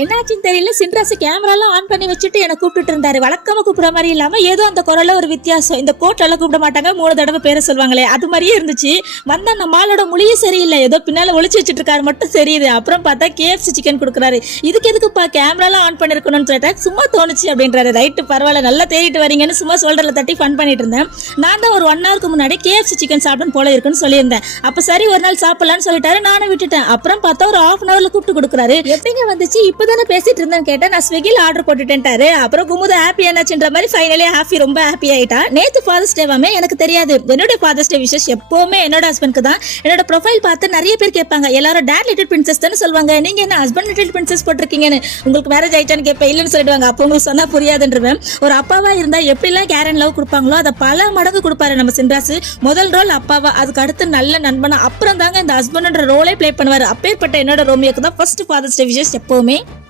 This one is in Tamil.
என்னாச்சுன்னு தெரியல, சின்ராசு கேமராலாம் ஆன் பண்ணி வச்சுட்டு என்ன கூப்பிட்டு இருந்தாரு. வழக்கமா கூப்பிடுற மாதிரி இல்லாம ஏதோ அந்த குரல்ல ஒரு வித்தியாசம். இந்த கோட்ல கூப்பிட மாட்டாங்க, 3 தடவை பேரை சொல்லுவாங்களே அது மாதிரியே இருந்துச்சு. வந்த அந்த மாலோட மொழியே சரியில்லை, ஏதோ பின்னால ஒளிச்சு வச்சுட்டு இருக்காரு மட்டும் தெரியுது. அப்புறம் பார்த்தா KFC சிக்கன் கொடுக்குறாரு. இதுக்கு எதுக்குப்பா கேமராலாம் ஆன் பண்ணிருக்கணும்னு சொல்லிட்டா சும்மா தோணுச்சு அப்படின்றாரு. ரைட்டு பரவாயில்ல, நல்லா தேடிட்டு வரீங்கன்னு சும்மா ஷோல்டர்ல தட்டி ஃபன் பண்ணிட்டு இருந்தேன். நான் தான் ஒரு 1 ஹவருக்கு முன்னாடி KFC சிக்கன் சாப்பிடணும் போல இருக்குன்னு சொல்லியிருந்தேன். அப்ப சரி ஒரு நாள் சாப்பிடலான்னு சொல்லிட்டாரு, நானும் விட்டுட்டேன். அப்புறம் பார்த்தா ஒரு 1/2 ஹவர்ல கூப்பிட்டு கொடுக்குறாரு. எப்படிங்க வந்துச்சு, இப்பதானே பேசிட்டு இருந்தேன்னு கேட்டா நான் ஸ்விக்கில ஆர்டர் போட்டுட்டேன்ட்டாரு. அப்புறம் குமுத ஹாப்பி என்னாச்சுன்ற மாதிரி ஃபைனலி ஹாப்பி ரொம்ப ஹாப்பி ஆயிட்டா. நேத்து ஃபாதர்ஸ் டேவாமே எனக்கு தெரியாது. என்னோட ஃபாதர்ஸ் டே விஷஸ் எப்பவுமே என்னோட ஹஸ்பண்ட்க்கு தான். என்னோட ப்ரொஃபைல் பார்த்து நிறைய பேர் கேட்பாங்க, எல்லாரும் டாட் லிட்டில் பிரின்சஸ் தானே சொல்லுவாங்க, நீங்க என்ன ஹஸ்பண்ட் லிட்டில் பிரின்சஸ் போட்டிருக்கீங்கன்னு. உங்களுக்கு மேரேஜ் ஆயிட்டான்னு கேட்பேன், இல்லைன்னு சொல்லிடுவாங்க. அப்போ உங்களுக்கு சொன்னா புரியாதுன்றவன். ஒரு அப்பாவா இருந்தா எப்படிலாம் கேர் அண்ட் லவ் கொடுப்பாங்களோ அதை பல மடங்கு கொடுப்பாரு நம்ம சின்ராசு. முதல் ரோல் அப்பாவா, அதுக்கு அடுத்து நல்ல நண்பனா, அப்புறம் தாங்க இந்த ஹஸ்பண்ட் ரோலே பிளே பண்ணுவாரு. அப்பேற்பட்ட என்னோட ரோமியோக்கு தான் ஃபர்ஸ்ட் ஃபாதர்ஸ் டே விஷஸ் எப்பவுமே.